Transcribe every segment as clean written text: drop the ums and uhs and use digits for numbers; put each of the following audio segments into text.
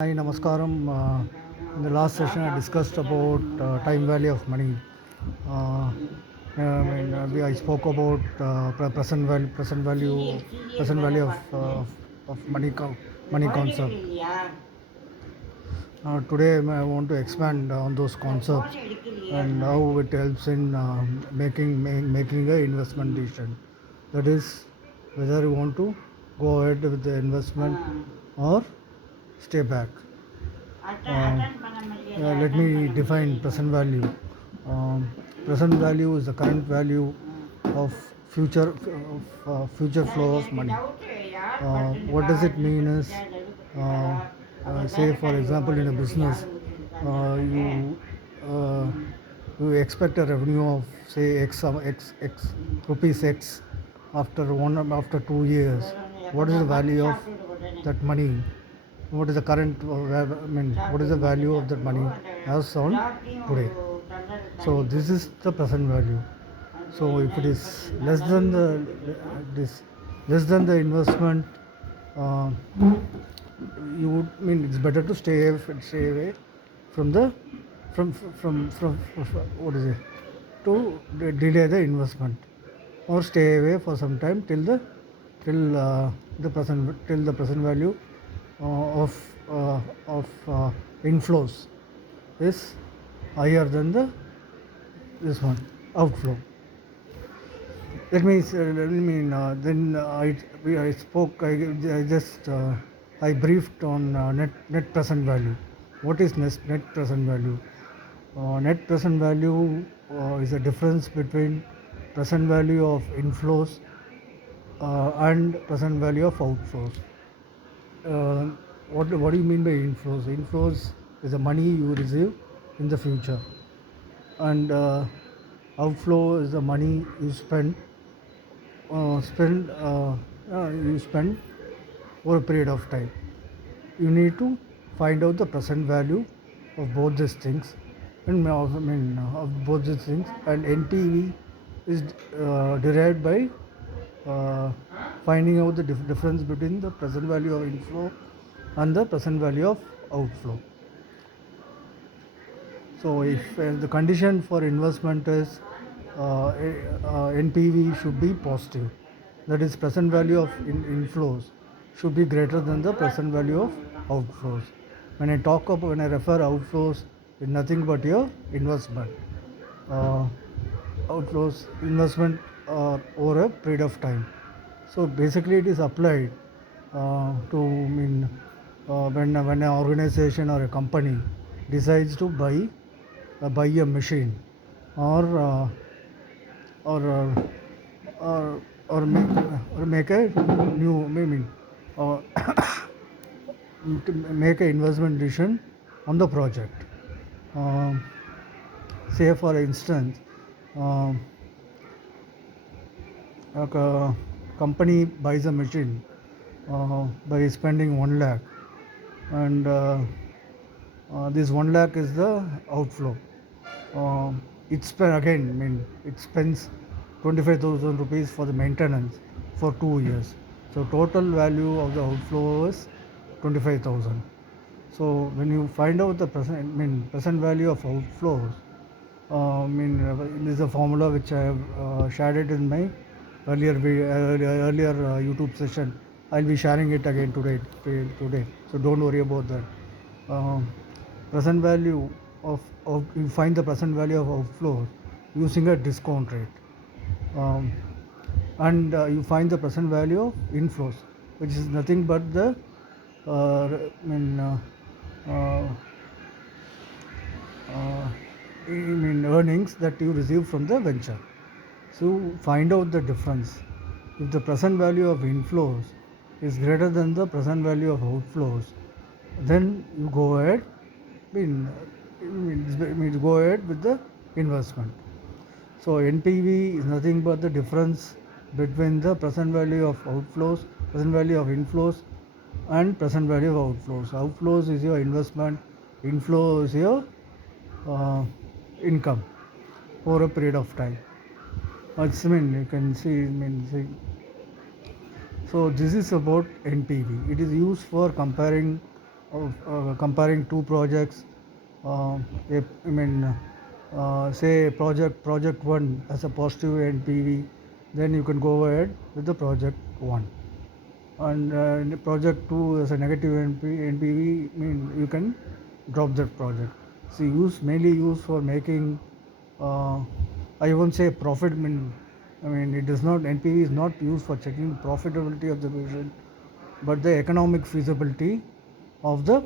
Hi, Namaskaram. In the last session, I discussed about time value of money. Uh, I spoke about present value of money concept. Today, I want to expand on those concepts and how it helps in making a investment decision. That is, whether you want to go ahead with the investment or stay back. Let me define present value. Present value is the current value of future flow of money. What does it mean is, say for example, in a business, uh, you expect a revenue of say x rupees x after 2 years. What is the value of that money? What is the current what is the value of that money as on today? So this is the present value. So if it is this less than the investment, uh, you would it's better to stay away from the from what is it, to delay the investment, or stay away for some time till the present value of inflows is higher than the this one outflow. Let me then I spoke I just I briefed on net present value. What is net present value? Net present value is a difference between present value of inflows and present value of outflows. Uh, what do you mean by inflows? Inflows is the money you receive in the future, and outflow is the money you spend over a period of time. You need to find out the present value of both these things, and of both these things. And NPV is derived by uh, finding out the difference between the present value of inflow and the present value of outflow. So if the condition for investment is NPV should be positive, that is present value of inflows should be greater than the present value of outflows. When I refer outflows, it's nothing but your investment. Outflows investment over a period of time. So basically, it is applied to when an organization or a company decides to buy a machine, or or uh, or make a new uh, to make an investment decision on the project. Um, Say for instance, um, a company buys a machine by spending 1 lakh, and this 1 lakh is the outflow. It spends 25,000 rupees for the maintenance for 2 years. So total value of the outflow is 25,000. So when you find out the present value of outflows, this is a formula which I have shared it in my earlier YouTube session. I'll be sharing it again today. So don't worry about that. Um, Present value of you find the present value of outflows using a discount rate, um, and you find the present value of inflows, which is nothing but the uh, I mean, uh, uh, uh, earnings that you receive from the venture. So find out the difference. If the present value of inflows is greater than the present value of outflows, then you go ahead. Go ahead with the investment. So NPV is nothing but the difference between the present value of outflows, present value of inflows, and present value of outflows. Outflows is your investment, inflow is your uh, income over a period of time. You can see. So this is about NPV. It is used for comparing of comparing two projects. I mean, say project one as a positive NPV, then you can go ahead with the project one. And the project two as a negative NPV, mean you can drop that project. So mainly used for making. Uh, I won't say profit. I mean it is not, NPV is not used for checking the profitability of the vision, but the economic feasibility of the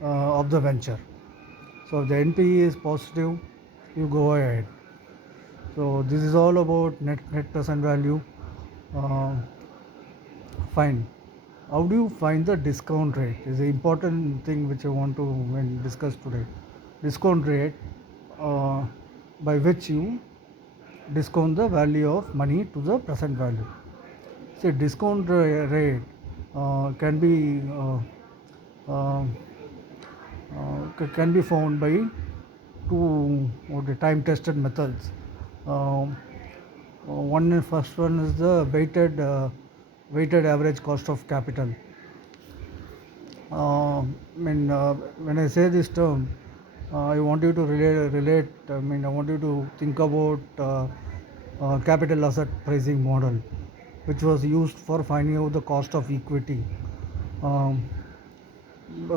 venture. So if the NPE is positive, you go ahead. So this is all about net present value. Uh, Fine. How do you find the discount rate? Is the important thing which I want to discuss today. Discount rate, uh, by which you discount the value of money to the present value. See, discount rate can be uh, can be found by two time-tested methods. First one is the weighted average cost of capital. When I say this term, I want you to relate. I want you to think about capital asset pricing model, which was used for finding out the cost of equity. Um,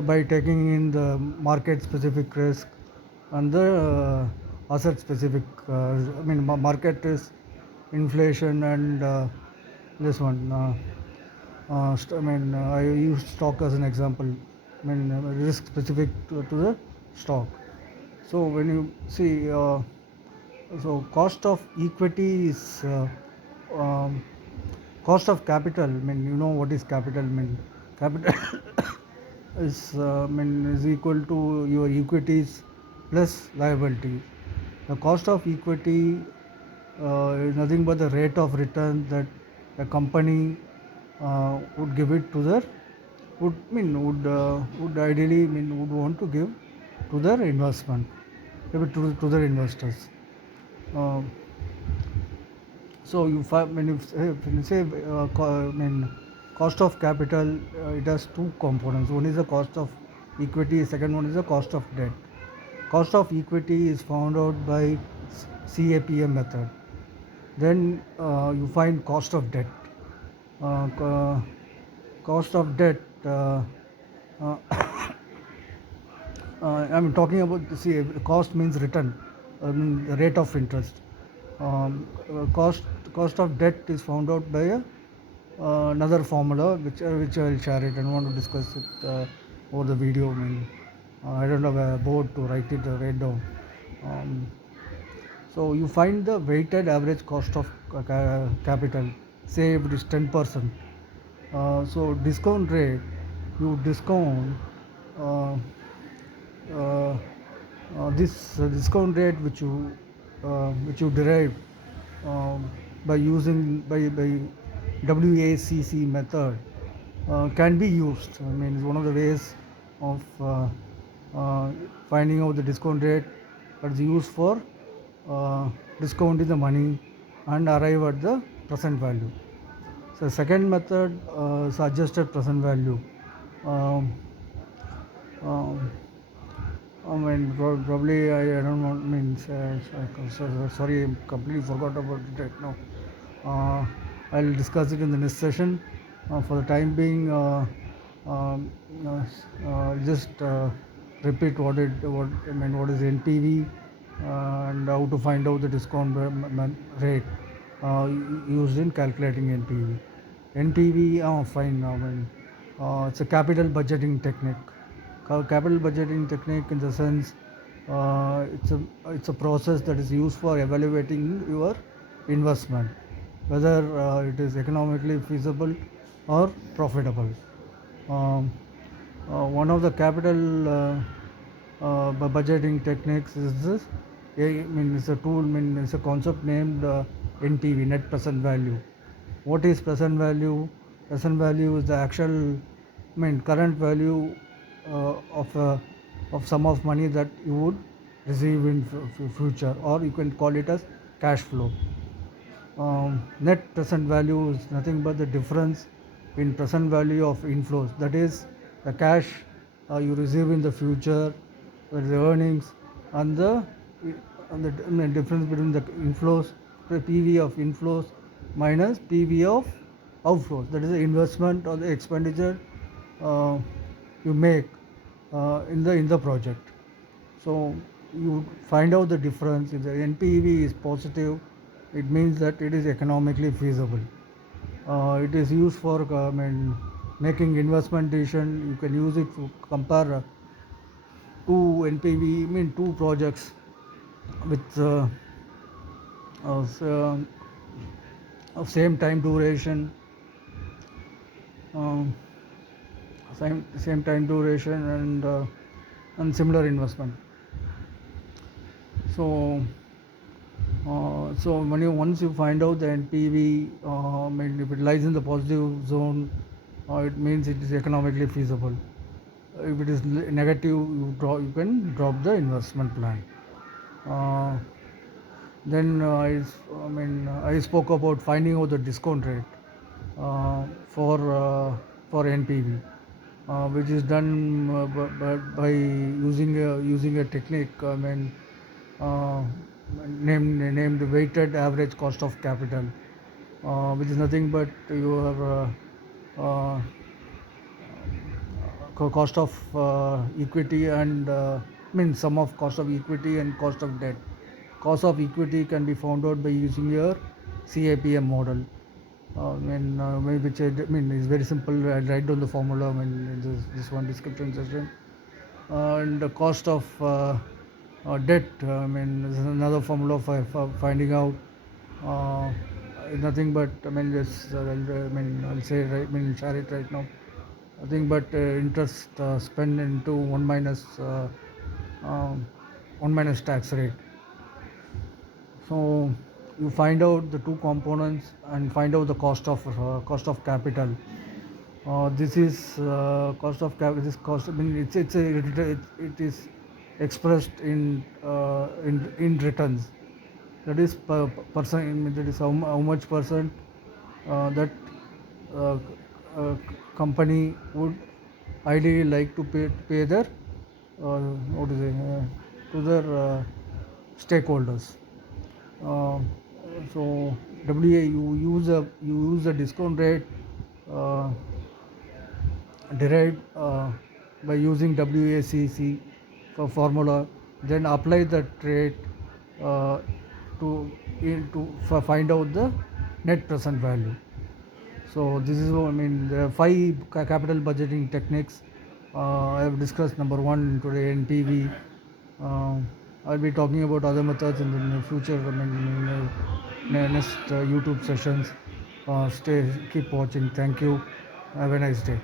by taking in the market specific risk and the asset specific. Market is inflation and this one. I use stock as an example. Risk specific to the stock. So when you see, so cost of equity is um, cost of capital. You know what is capital? Capital is equal to your equities plus liability. The cost of equity is nothing but the rate of return that a company would give it to their would ideally would want to give to their investment, give it to their investors. Uh, so when you say cost of capital, it has two components. One is the cost of equity. Second one is the cost of debt. Cost of equity is found out by CAPM method. Then you find cost of debt. Cost of debt. Uh, I'm talking about, see, cost means return, the rate of interest. Cost of debt is found out by another formula which I will share it. I don't want to discuss it over the video. I don't have a board to write down. Um, so you find the weighted average cost of capital. Say if it is 10%. So discount rate, you discount uh, uh, this discount rate which you derive um, by using by WACC method can be used. It's one of the ways of uh, finding out the discount rate that is used for discounting the money and arrive at the present value. So second method is adjusted present value. Um, um, Probably I don't want. Sorry, I completely forgot about it right now. Uh, I'll discuss it in the next session. For the time being, um, just repeat what is NPV and how to find out the discount rate used in calculating NPV. NPV, fine. It's a capital budgeting technique. Capital budgeting technique, in the sense, it's a process that is used for evaluating your investment, whether it is economically feasible or profitable. Um, One of the capital budgeting techniques is this. It's a tool. It's a concept named NPV, net present value. What is present value? Present value is the actual, current value of sum of money that you would receive in future, or you can call it as cash flow. Net present value is nothing but the difference in present value of inflows, that is the cash you receive in the future, the earnings, and the difference between the inflows, the PV of inflows minus PV of outflows. That is the investment or the expenditure uh, you make in the project. So you find out the difference. If the NPV is positive, it means that it is economically feasible. It is used for making investment decision. You can use it to compare two NPV, two projects with of, uh, of same time duration, um, same time duration and similar investment. So so once you find out the NPV, if it lies in the positive zone, it means it is economically feasible. If it is negative, you can drop the investment plan. Uh, then I spoke about finding out the discount rate uh, for uh, for NPV, which is done by using a technique. Uh, named weighted average cost of capital, which is nothing but your cost of equity and sum of cost of equity and cost of debt. Cost of equity can be found out by using your CAPM model. Which is very simple. I'll write down the formula in this one description session. And the cost of debt, is another formula for finding out. Uh, Nothing but I'll say right. Share it right now. Nothing but interest spent into um, 1 minus tax rate. So you find out the two components and find out the cost of capital. This is cost of capital. This cost. It is expressed in returns. That is percent. That is how much percent that uh, company would ideally like to pay their what is it to their stakeholders. Uh, so WA you use a discount rate uh, derived by using WACC for formula, then apply that rate uh, to find out the net present value. So this is there are 5 capital budgeting techniques. I have discussed number 1 today, NPV. I'll be talking about other methods in the future. In the next YouTube sessions. Keep watching. Thank you. Have a nice day.